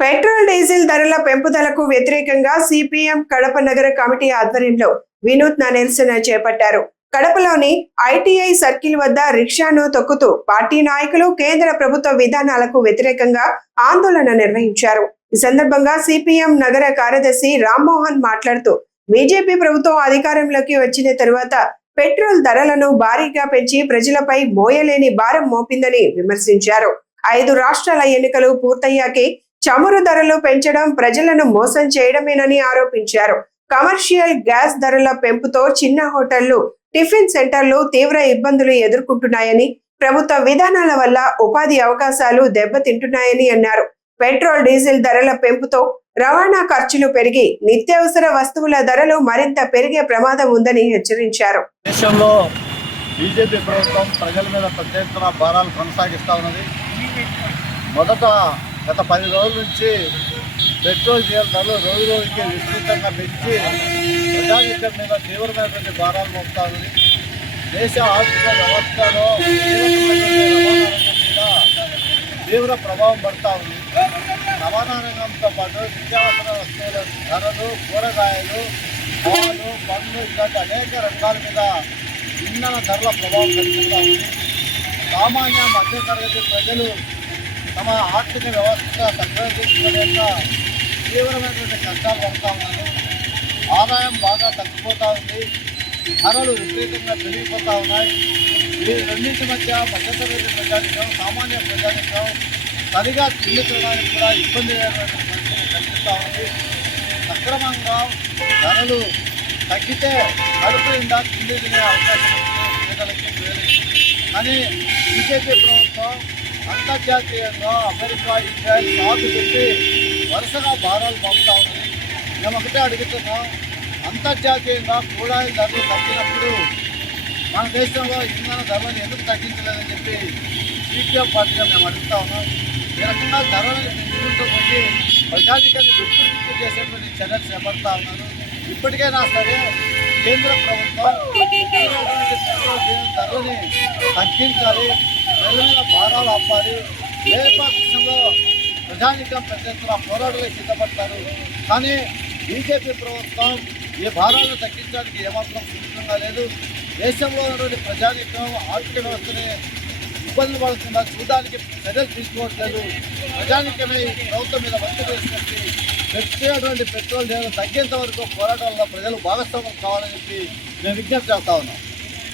Petrol diesel ధరల పెంపుదలకు వ్యతిరేకంగా CPM Kadapa నగర కమిటీ ఆధ్వర్యంలో వినూత్న నిరసన చేపట్టారు. కడపలోని ఐటీఐ సర్కిల్ వద్ద రిక్షాను తొక్కుతూ పార్టీ నాయకులు కేంద్ర ప్రభుత్వ విధానాలకు వ్యతిరేకంగా ఆందోళన నిర్వహించారు. ఈ సందర్భంగా సిపిఎం నగర కార్యదర్శి రామ్మోహన్ మాట్లాడుతూ బీజేపీ ప్రభుత్వం అధికారంలోకి వచ్చిన తరువాత పెట్రోల్ ధరలను భారీగా పెంచి ప్రజలపై మోయలేని భారం మోపిందని విమర్శించారు. 5 రాష్ట్రాల ఎన్నికలు పూర్తయ్యాకే చమురు ధరలు పెంచడం ప్రజలను మోసం చేయడమేనని ఆరోపించారు. కమర్షియల్ గ్యాస్ ధరల పెంపుతో చిన్న హోటళ్లు, టిఫిన్ సెంటర్లు తీవ్ర ఇబ్బందులు ఎదుర్కొంటున్నాయని, ప్రభుత్వ విధానాల వల్ల ఉపాధి అవకాశాలు దెబ్బతింటున్నాయని అన్నారు. పెట్రోల్ డీజిల్ ధరల పెంపుతో రవాణా ఖర్చులు పెరిగి నిత్యావసర వస్తువుల ధరలు మరింత పెరిగే ప్రమాదం ఉందని హెచ్చరించారు. దేశంలో బీజేపీ ప్రభుత్వం ప్రజల మీద పెద్ద ఎత్తున భారాలు కొనసాగిస్తూ ఉన్నది. మొదట గత 10 రోజుల నుంచి పెట్రోల్ డీజిల్ ధరలు రోజు రోజుకి విస్తృతంగా పెంచి ప్రజానీకం మీద తీవ్రమైనటువంటి భారాలు మోపుతా ఉన్నది. దేశ ఆర్థిక వ్యవస్థలో తీవ్ర ప్రభావం పడుతూ ఉంది. రవాణా రంగంతో పాటు నిత్యావసర వస్తువుల ధరలు, కూరగాయలు, పాలు, పండ్లు ఇలాంటి అనేక రంగాల మీద ఇంధన ధరల ప్రభావం కలుగుతూ ఉంది. సామాన్య మధ్యతరగతి ప్రజలు తమ ఆర్థిక వ్యవస్థ సంగ్రహించుకోలేక తీవ్రమైనటువంటి కష్టాలు పడుతూ ఉన్నారు. ఆదాయం బాగా తగ్గిపోతూ ఉంది. ధరలు విపరీతంగా పెరిగిపోతూ ఉన్నాయి. ఈ రెండింటి మధ్య మధ్యతరగతి ప్రజానికం, సామాన్య ప్రజానికం సరిగా తిండి తినడానికి కూడా ఇబ్బంది అయినటువంటి పరిస్థితి కనిపిస్తూ ఉంది. సక్రమంగా ధరలు తగ్గితే కడుపు నిండా తిండి తినే అవకాశం పేదలకి కానీ బీజేపీ ప్రభుత్వం అంతర్జాతీయంగా అమెరికా, ఇజ్రాయెల్ సాగు పెట్టి వరుసగా భారాలు పంపుతా ఉంది. మేము ఒకటే అడుగుతున్నాం, అంతర్జాతీయంగా కూడాయిల ధరలు తగ్గినప్పుడు మన దేశంలో ఇంధన ధరలను ఎందుకు తగ్గించలేదని చెప్పి సిపిఎం పార్టీగా మేము అడుగుతా ఉన్నాం. ఈ రకంగా ధరలను పెంచుకుంటూ పోయి ప్రజానికాన్ని విస్తృతి చేసేటువంటి చర్యలు చేపడతా ఉన్నారు. ఇప్పటికైనా సరే కేంద్ర ప్రభుత్వం ధరని తగ్గించాలి, ప్రజల మీద భారాలు ఆపాలి. పక్షంలో ప్రజానికం పెద్ద ఎత్తున పోరాటాలు సిద్ధపడతారు. కానీ బీజేపీ ప్రభుత్వం ఈ భారాలను తగ్గించడానికి ఏమాత్రం సున్నితంగా లేదు. దేశంలో ఉన్నటువంటి ప్రజానికం ఆర్థిక వ్యవస్థని ఇబ్బందులు పడుతుందా చూడడానికి చర్యలు తీసుకోవట్లేదు. ప్రజానికమే ప్రభుత్వం మీద ఒత్తిడి వేసినట్టు పెంచేటువంటి పెట్రోల్ ధరలు తగ్గేంత వరకు పోరాటాల్లో ప్రజలు భాగస్వామ్యం కావాలని చెప్పి మేము విజ్ఞప్తి చేస్తా ఉన్నాం.